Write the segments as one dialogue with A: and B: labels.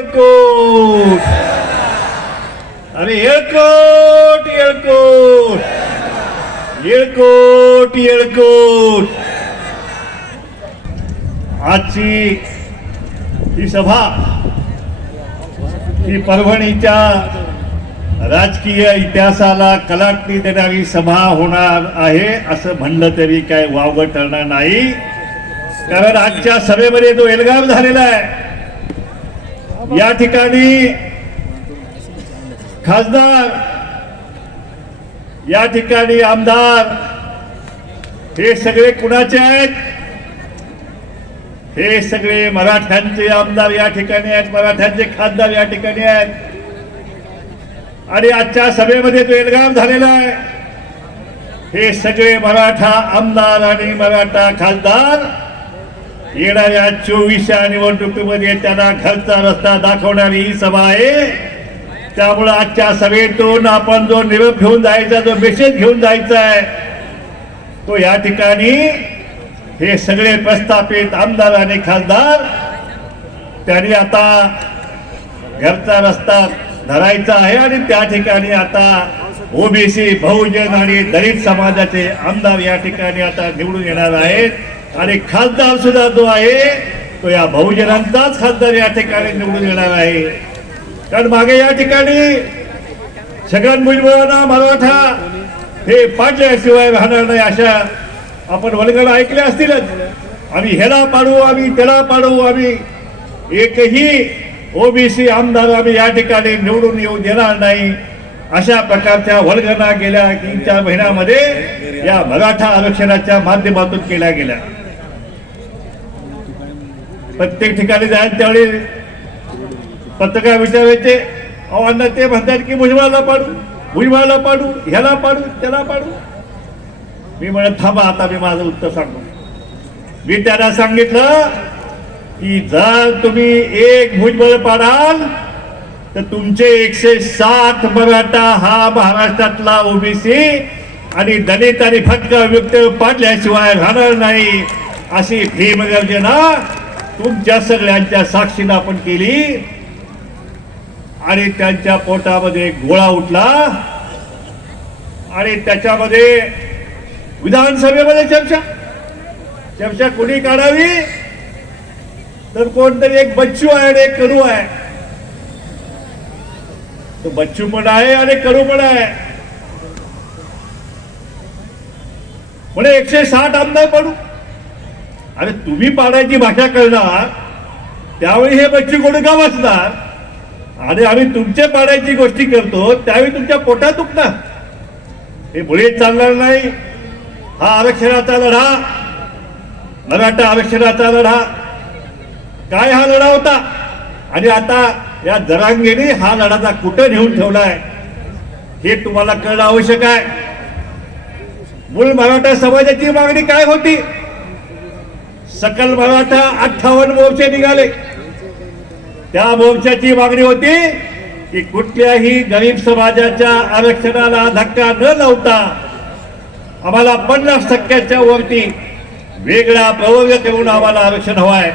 A: येळकोट अरे येळकोट येळकोट येळकोट येळकोट आजची ही सभा ही परभणीच्या राजकीय इतिहासाला कलाटणी देणारी सभा होणार आहे असं म्हणलं तरी काय वावगं ठरणार नाही. कारण आजच्या सभेमध्ये जो एल्गार झालेला आहे या ठिकाणी खासदार या ठिकाणी आमदार हे सगळे कुणाचे आहेत? हे सगळे मराठ्यांचे आमदार या ठिकाणी आहेत मराठ्यांचे खासदार या ठिकाणी आहेत. आणि आजच्या सभेमध्ये जो झालेला आहे हे सगळे मराठा आमदार आणि मराठा खासदार येणाऱ्या चोवीसच्या निवडणुकीमध्ये त्यांना घरचा रस्ता दाखवणारी ही सभा आहे. त्यामुळं आजच्या सभेतून आपण जो निरोप घेऊन जायचा जो मेसेज घेऊन जायचा आहे तो या ठिकाणी हे सगळे प्रस्थापित आमदार आणि खासदार त्यांनी आता घरचा रस्ता धरायचा आहे आणि त्या ठिकाणी आता ओबीसी बहुजन आणि दलित समाजाचे आमदार या ठिकाणी आता निवडून येणार आहेत. आणि खासदार सुद्धा जो आहे तो या बहुजनांचाच खासदार या ठिकाणी निवडून येणार आहे. कारण मागे या ठिकाणी छगन भुजबळांना मराठा हे पाडल्याशिवाय राहणार नाही अशा आपण वलगड ऐकले असतीलच. आम्ही ह्याला पाडू आम्ही त्याला पाडू आम्ही एकही ओबीसी आमदार आम्ही या ठिकाणी निवडून येऊ देणार नाही. अशा प्रकारच्या वलगणा गेल्या तीन चार महिन्यामध्ये या मराठा आरक्षणाच्या माध्यमातून केल्या गेल्या. प्रत्येक ठिकाणी जायला त्यावेळी पत्रकार विचारायचे अहो ते म्हणतात की भुजबळाला पाडू भुजबळाला पाडू ह्याला पाडू त्याला पाडू. मी म्हणत थांबा आता मी माझं उत्तर सांगतो. मी त्यांना सांगितलं की जर तुम्ही एक भुजबळ पाडाल तर तुमचे एकशे सात मराठा हा महाराष्ट्रातला ओबीसी आणि दलित आणि फटका व्यक्त पाडल्याशिवाय राहणार नाही. अशी भीमगर्जना तुमच्या सगळ्यांच्या साक्षीनं आपण केली. आणि त्यांच्या पोटामध्ये गोळा उठला. आणि त्याच्यामध्ये विधानसभेमध्ये चर्चा. चर्चा कुणी काढावी? तर कोणतरी एक बच्चू आहे आणि एक करू आहे. तो बच्चू पण आहे आणि करू पण आहे. म्हणे एकशे साठ आमदार पडू. अरे तुम्ही पाडायची भाषा कळणार त्यावेळी हे बच्ची कडू का वाचणार आणि आम्ही तुमच्या पाडायची गोष्टी करतो त्यावेळी तुमच्या पोटात दुखणार. हे पुढे चालणार नाही. हा आरक्षणाचा लढा मराठा आरक्षणाचा लढा. काय हा लढा होता? आणि आता या जरांगेने हा लढाचा कुठं नेऊन ठेवलाय? हे तुम्हाला कळणं आवश्यक आहे. मूळ मराठा समाजाची मागणी काय होती? सकल मराठा अठ्ठावन्न मोर्चे निघाले. त्या मोर्चाची मागणी होती की कुठल्याही गरीब समाजाच्या आरक्षणाला धक्का न लावता आम्हाला पन्नास टक्क्याच्या वरती वेगळा प्रवर्ग करून आम्हाला आरक्षण हवाय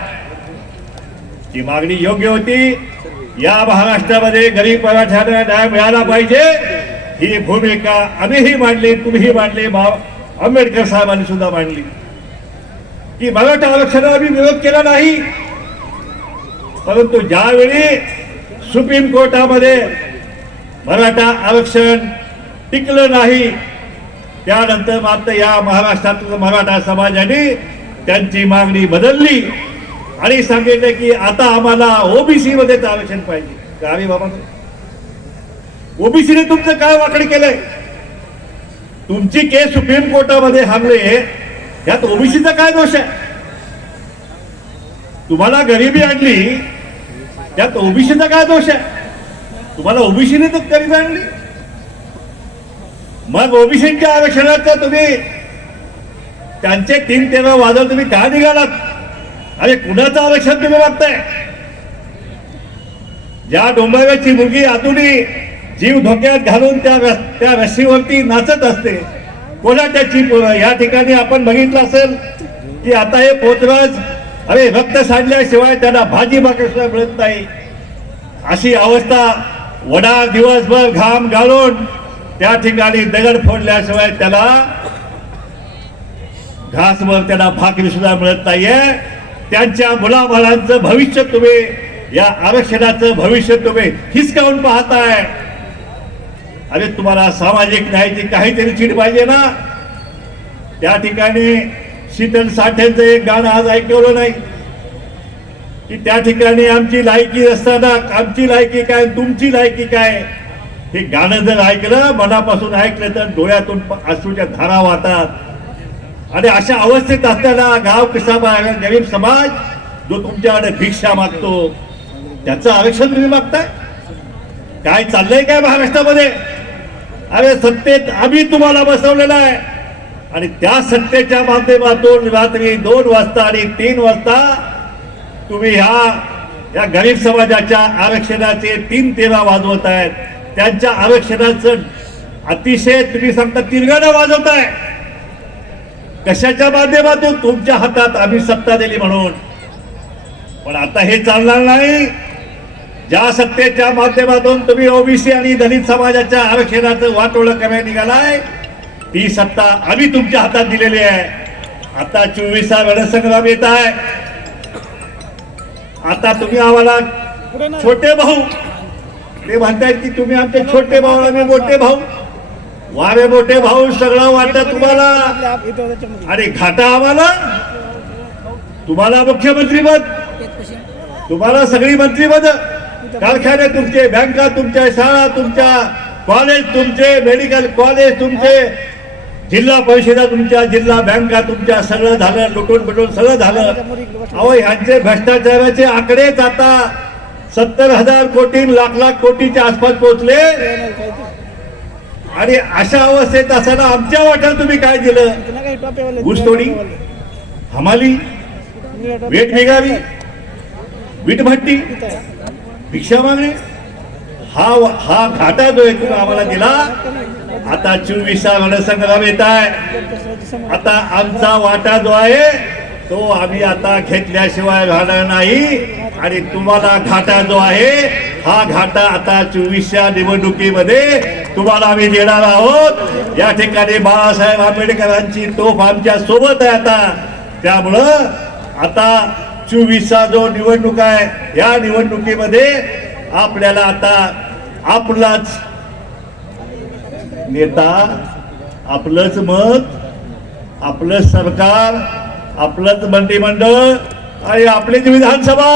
A: ती मागणी योग्य होती. या महाराष्ट्रामध्ये गरीब मराठ्यांना न्याय मिळाला पाहिजे. ही भूमिका आम्हीही मांडली तुम्हीही मांडली भाव आंबेडकर साहेबांनी सुद्धा मांडली. की मराठा आरक्षणाला आम्ही विरोध केला नाही. परंतु ज्यावेळी सुप्रीम कोर्टामध्ये मराठा आरक्षण टिकलं नाही त्यानंतर मात्र या महाराष्ट्रातील मराठा समाजाने त्यांची मागणी बदलली आणि सांगितलं की आता आम्हाला ओबीसी मध्येच आरक्षण पाहिजे. का अरे बाबा? ओबीसीने तुमचं काय वाकड केलंय? तुमची केस सुप्रीम कोर्टामध्ये हारले यात ओबीसीचा काय दोष आहे? तुम्हाला गरिबी आणली त्यात ओबीसीचा काय दोष आहे? तुम्हाला ओबीसीने तर गरिबी आणली. मग ओबीसीच्या आरक्षणात तुम्ही त्यांचे तीन तेरा वादळ तुम्ही का निघालात? अरे कुणाचं आरक्षण तुम्ही मागताय? ज्या डोंबाव्याची मुलगी आतुनी जीव धोक्यात घालून त्या रस- त्या रस्सीवरती नाचत असते. कोणा त्याची या ठिकाणी आपण बघितलं असेल की आता हे पोतराज अरे रक्त सांडल्याशिवाय त्यांना भाजी भाकरसुद्धा मिळत नाही. अशी अवस्था वडा दिवसभर घाम घालून त्या ठिकाणी दगड फोडल्याशिवाय त्याला घासभर त्याला भाकरी सुद्धा मिळत नाहीये. त्यांच्या मुलाबाळांचं भविष्य तुम्ही या आरक्षणाचं भविष्य तुम्ही हिसकावून पाहताय. अरे तुम्हाला सामाजिक न्यायाची काहीतरी चीड पाहिजे ना? त्या ठिकाणी शीतल साठ्यांचं एक गाणं आज ऐकवलं नाही. की त्या ठिकाणी आमची लायकी असताना आमची लायकी काय तुमची लायकी काय? हे गाणं जर ऐकलं मनापासून ऐकलं तर डोळ्यातून अश्रूच्या धारा वाहतात. आणि अशा अवस्थेत असताना गाव कसा गरीब समाज जो तुमच्याकडे भिक्षा मागतो त्याचं आरक्षण तुम्ही मागताय? काय चाललंय काय महाराष्ट्रामध्ये? अरे सत्तेत आम्ही तुम्हाला बसवलेलं आहे. आणि त्या सत्तेच्या माध्यमातून रात्री दोन वाजता आणि तीन वाजता तुम्ही ह्या या गरीब समाजाच्या आरक्षणाचे तीन तेरा वाजवत आहेत. त्यांच्या आरक्षणाचं अतिशय तुम्ही सांगता तिरगाणं वाजवत आहे. कशाच्या माध्यमातून तुमच्या हातात आम्ही सत्ता दिली म्हणून? पण आता हे चालणार नाही. ज्या सत्तेच्या माध्यमातून तुम्ही ओबीसी आणि दलित समाजाच्या आरक्षणाचं वाटोळं करायला निघालाय ती सत्ता आम्ही तुमच्या हातात दिलेली आहे. आता चोवीसा रणसंग्राम येत आहे. आता तुम्ही आम्हाला छोटे भाऊ. ते म्हणतायत की तुम्ही आमचे छोटे भाऊ आम्ही मोठे भाऊ. वारे मोठे भाऊ सगळं वाटत तुम्हाला. आणि घाटा आम्हाला. तुम्हाला मुख्यमंत्रीपद तुम्हाला सगळी मंत्रीपद कारखाने तुमचे बँका तुमच्या शाळा तुमच्या कॉलेज तुमचे मेडिकल कॉलेज तुमचे जिल्हा परिषदा तुमच्या जिल्हा बँका तुमच्या सगळं झालं लुटून बिटून सगळं झालं. अहो ह्यांचे भ्रष्टाचाराचे आकडेच आता सत्तर हजार कोटी लाख लाख कोटीच्या आसपास पोहोचले. आणि अशा अवस्थेत असताना आमच्या वाट्याला तुम्ही काय दिलं? ऊसतोडी हमाली वेट निघावी वीटभट्टी भिक्षा मागणे. हा हा घाटा जो आहे तुम्ही आम्हाला दिला आता चोवीसा रणसंग्राम येत आहे. आता आमचा वाटा जो आहे तो आम्ही आता घेतल्याशिवाय राहणार नाही. आणि तुम्हाला घाटा जो आहे हा घाटा आता चोवीसच्या निवडणुकीमध्ये तुम्हाला आम्ही देणार आहोत. या ठिकाणी बाळासाहेब आंबेडकरांची तोफ आमच्यासोबत आहे आता. त्यामुळं आता चोवीसचा जो निवडणूक आहे. या निवडणुकीमध्ये आपल्याला आता आपलाच नेता आपलंच मत आपलं सरकार आपलंच मंत्रिमंडळ आणि आपलीच विधानसभा.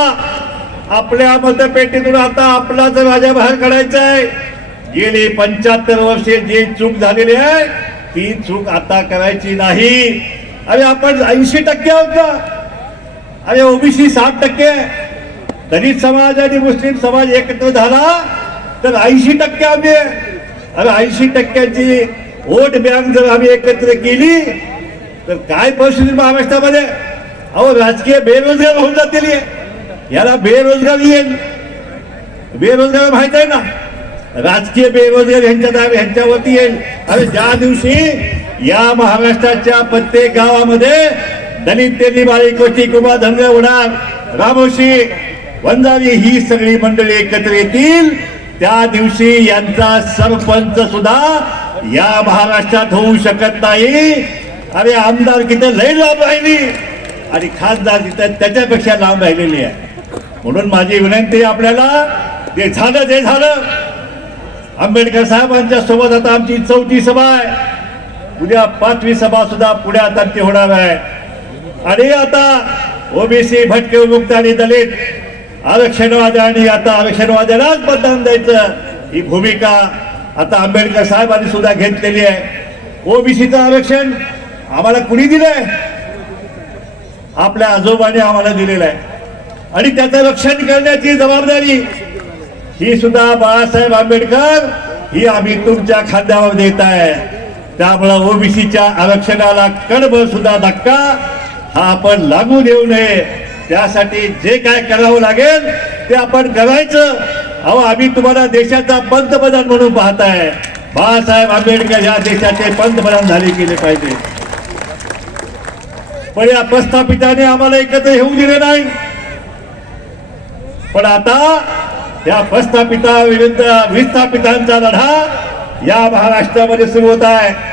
A: आपल्या मतपेटीतून आता आपलाच राजा बाहेर काढायचा आहे. गेली पंच्याहत्तर वर्षे जी चूक झालेली आहे ती चूक आता करायची नाही. आणि आपण ऐंशी टक्के आहोत का? अरे ओबीसी साठ टक्के दलित समाज आणि मुस्लिम समाज एकत्र झाला तर ऐंशी टक्के आम्ही अरे ऐंशी टक्क्याची वोट बँक जर आम्ही एकत्र केली तर काय परिस्थिती महाराष्ट्रामध्ये? अहो राजकीय बेरोजगार होऊन जातील. याला बेरोजगारी येईल. बेरोजगार माहीत आहे ना? राजकीय बेरोजगार ह्यांच्या दावे ह्यांच्यावरती येईल. अरे ज्या दिवशी या महाराष्ट्राच्या प्रत्येक गावामध्ये दलित तेली बाळी कोटी कुमार धनगर होणार रामोशी वंजारी ही सगळी मंडळी एकत्र येतील. त्या दिवशी यांचा सरपंच सुद्धा या महाराष्ट्रात होऊ शकत नाही. अरे आमदार किती लय लांब राहिली. आणि खासदार तिथं त्याच्यापेक्षा लांब राहिलेली आहे. म्हणून माझी विनंती आपल्याला जे झालं ते झालं. आंबेडकर साहेबांच्या सोबत आता आमची चौथी सभा आहे. उद्या पाचवी सभा सुद्धा पुण्यात आमची होणार आहे. आणि आता ओबीसी भटके विमुक्त आणि दलित आरक्षणवाद्यांनी आता आरक्षणवाद्यालाच मतदान द्यायचं ही भूमिका आता आंबेडकर साहेबांनी सुद्धा घेतलेली आहे. ओबीसीचं आरक्षण आम्हाला कुणी दिलंय? आपल्या आजोबाने आम्हाला दिलेलं आहे. आणि त्याचं रक्षण करण्याची जबाबदारी ही सुद्धा बाळासाहेब आंबेडकर ही आम्ही तुमच्या खांद्यावर देत आहे. त्यामुळं ओबीसीच्या आरक्षणाला कणभर सुद्धा धक्का हा आपण लागू देऊ नये. त्यासाठी जे काय करावं लागेल ते आपण करायचं. अहो आम्ही तुम्हाला देशाचा पंतप्रधान म्हणून पाहताय. बाळासाहेब आंबेडकर या देशाचे पंतप्रधान झाले केले पाहिजे. पण या प्रस्थापिताने आम्हाला एकत्र येऊ दिले नाही. पण आता या प्रस्थापिता विरुद्ध विस्थापितांचा लढा या महाराष्ट्रामध्ये सुरू होत आहे.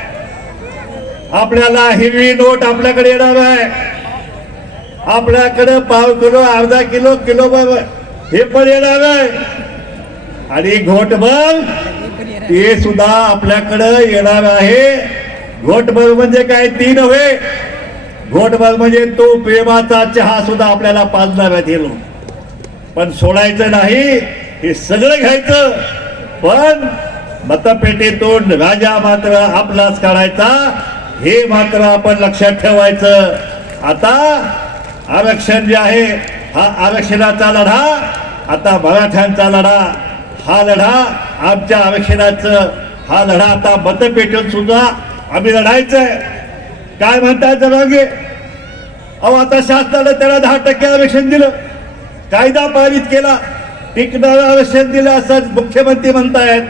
A: आपल्याला हिरवी नोट आपल्याकडे येणार आहे. आपल्याकडे पाव किलो अर्धा किलो किलो भर हे पण येणार आहे. आणि घोटभर ते सुद्धा आपल्याकडे येणार आहे. घोटभर म्हणजे काय? ती नव्हे. घोटभर म्हणजे तो प्रेमाचा चहा सुद्धा आपल्याला पाजणार आहेत हे लोक. पण सोडायचं नाही हे सगळं घ्यायचं. पण मतपेटीतून राजा मात्र आपलाच काढायचा. हे मात्र आपण लक्षात ठेवायचं. आता आरक्षण जे आहे हा आरक्षणाचा लढा आता मराठ्यांचा लढा हा लढा आमच्या आरक्षणाचं हा लढा आता मतपेटून सुद्धा आम्ही लढायचंय. काय म्हणताय जरांगे अहो आता शासनानं त्याला दहा टक्के आरक्षण दिलं. कायदा पारित केला. टिकणारं आरक्षण दिलं असं मुख्यमंत्री म्हणतायत.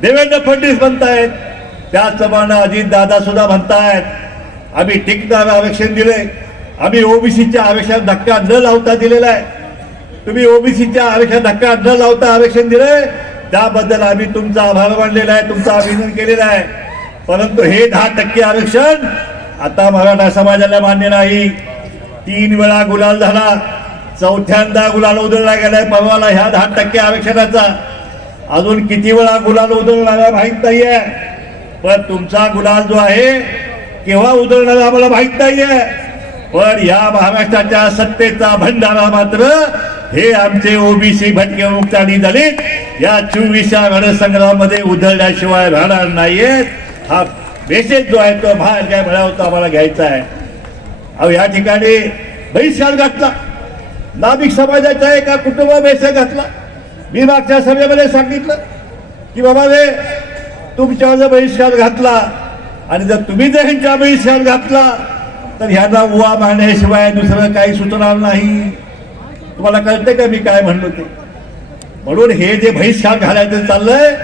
A: देवेंद्र फडणवीस म्हणतायत. त्याचप्रमाणे अजित दादा सुद्धा म्हणतायत आम्ही टिकणारं आरक्षण दिले. आम्ही ओबीसीच्या आरक्षणात धक्का न लावता दिलेला आहे. तुम्ही ओबीसीच्या आरक्षणात धक्का न लावता आरक्षण दिलंय त्याबद्दल आम्ही तुमचा आभार मानलेला आहे तुमचा अभिनंदन केलेला आहे. परंतु हे दहा टक्के आरक्षण आता मराठा समाजाला मान्य नाही. तीन वेळा गुलाल झाला. चौथ्यांदा गुलाल उधळला गेलाय परवाला ह्या दहा टक्के आरक्षणाचा. अजून किती वेळा गुलाल उधळणार माहीत नाहीये. पण तुमचा गुलाल जो आहे केव्हा उधळणार आम्हाला माहीत नाहीये. पण या महाराष्ट्राच्या सत्तेचा भंडारा मात्र हे आमचे ओबीसी भटके मुक्त आणि दलित या चोवीसच्या रणसंग्रामध्ये उधळल्याशिवाय राहणार नाहीयेत. हा मेसेज जो आहे तो बाहेर काय म्हणावं तो आम्हाला घ्यायचा आहे. अहो या ठिकाणी बहिष्कार घातला. नाभिक समाजाच्या एका कुटुंब बहिष्कार घातला. मी मागच्या सभेमध्ये सांगितलं की बाबा रे तुमच्यावर जर बहिष्कार घातला आणि जर तुम्ही जर ह्यांच्या बहिष्कार घातला तर ह्यांना उवा मारण्याशिवाय दुसरं काही सुचणार नाही. तुम्हाला कळतंय का मी काय म्हणलो ते? म्हणून हे जे बहिष्कार घालायचं चाललंय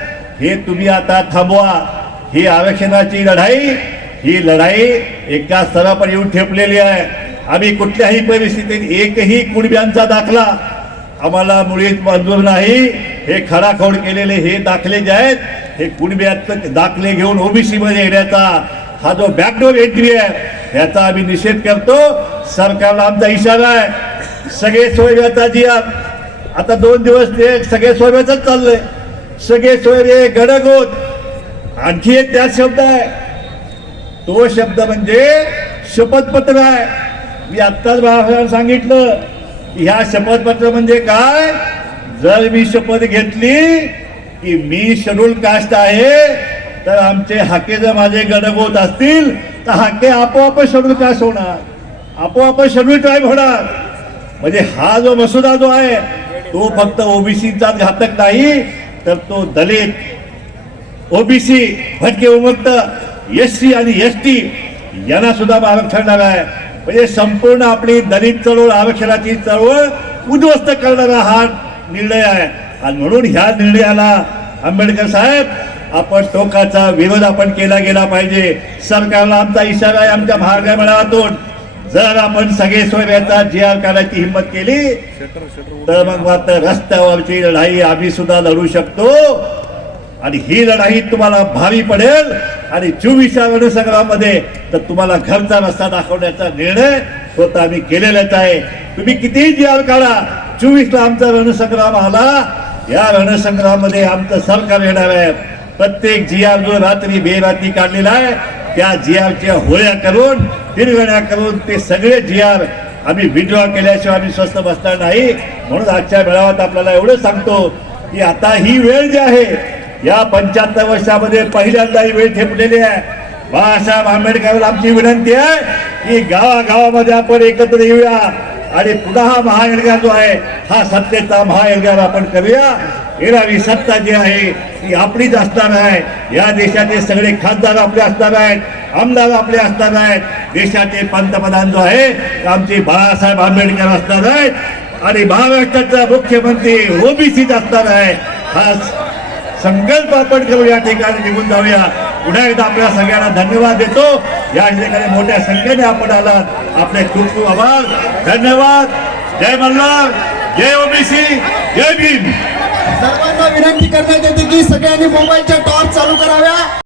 A: हे तुम्ही आता थांबवा. ही आरक्षणाची लढाई ही लढाई एका स्तरावर येऊन ठेपलेली आहे. आम्ही कुठल्याही परिस्थितीत एकही कुणब्यांचा दाखला आम्हाला मुळीच मंजूर नाही. हे खडाखोड केलेले हे दाखले जे आहेत हे कुणब्यात दाखले घेऊन ओबीसी मध्ये येण्याचा हा जो बॅकडोर एंट्री आहे याचा आम्ही निषेध करतो. सरकारला आमचा इशारा आहे. सगळे सोयव्याचा जी आता दोन दिवस ते सगळे सोयव्याच चाललंय. सगळे सोयरे गडगोत. आणखी एक त्याच शब्द आहे. तो शब्द म्हणजे शपथपत्र आहे. मी आत्ताच बाळासाहेब सांगितलं ह्या शपथपत्र म्हणजे काय? जर मी शपथ घेतली की मी शेड्यूल कास्ट आहे तर आमचे हाके जर माझे गडगोत असतील तर हाके आपोआप शेड्यूल कास्ट होणार. आपोआप शेड्यूल ट्राईब होणार. म्हणजे हा जो मसुदा जो आहे तो फक्त ओबीसीचा घातक नाही तर तो दलित ओबीसी भटके उमुक्त एस सी आणि एस टी यांना सुद्धा आरक्षण आहे. म्हणजे संपूर्ण आपली दलित चळवळ आरक्षणाची चळवळ उद्ध्वस्त करणारा हा निर्णय आहे. आणि म्हणून ह्या निर्णयाला आंबेडकर साहेब आपण टोकाचा विरोध आपण केला गेला पाहिजे. सरकारला आमचा इशारा आहे आमच्या महागाई मेळाव्यातून जर आपण सगळे सोयऱ्याचा जी आर काढायची हिंमत केली तर मग मात्र रस्त्यावरची लढाई आम्ही सुद्धा लढू शकतो. आणि ही लढाई तुम्हाला भावी पडेल. आणि चोवीसच्या रणसंग्रामध्ये तर तुम्हाला घरचा रस्ता दाखवण्याचा निर्णय स्वतः आम्ही केलेलाच आहे. तुम्ही कितीही जी आर काढा चोवीसला आमचा रणसंग्राम आला या रणसंग्रामध्ये आमचं सरकार येणार आहे. प्रत्येक जी आर जो रात्री बेरात्री काढलेला आहे त्या जी आरच्या होळ्या करून हिरवण्या करून ते सगळे जी आर आम्ही विड्रॉ केल्याशिवाय आम्ही स्वस्त बसणार नाही. म्हणून आजच्या मेळाव्यात आपल्याला एवढं सांगतो की आता ही वेळ जी आहे या पंच्याहत्तर वर्षामध्ये पहिल्यांदा ही वेळ ठेपलेली आहे. बाळासाहेब आंबेडकर आमची विनंती आहे की गावागावामध्ये आपण एकत्र येऊया. आणि पुन्हा हा महाएल्गार जो आहे. हा सत्तेचा महाएल्गार आपण करूया. येणारी सत्ता जी आहे ती आपलीच असणार आहे. या देशाचे सगळे खासदार आपले असणार आहेत. आमदार आपले असणार आहेत. देशाचे पंतप्रधान जो आहे आमचे बाळासाहेब आंबेडकर असणार आहेत. आणि महाराष्ट्राचा मुख्यमंत्री ओबीसीच असणार आहे. हा संकल्प आपण करू या ठिकाणी निघून जाऊया. पुन्हा एकदा आपल्या सगळ्यांना धन्यवाद देतो. या ठिकाणी मोठ्या संख्येने आपण आलात. आपले खूप खूप आभार। धन्यवाद। जय मल्हार जय ओबीसी जय भीम।
B: सर्वांना विनंती करण्यात येते की सगळ्यांनी मोबाईलच्या टॉर्च चालू कराव्या.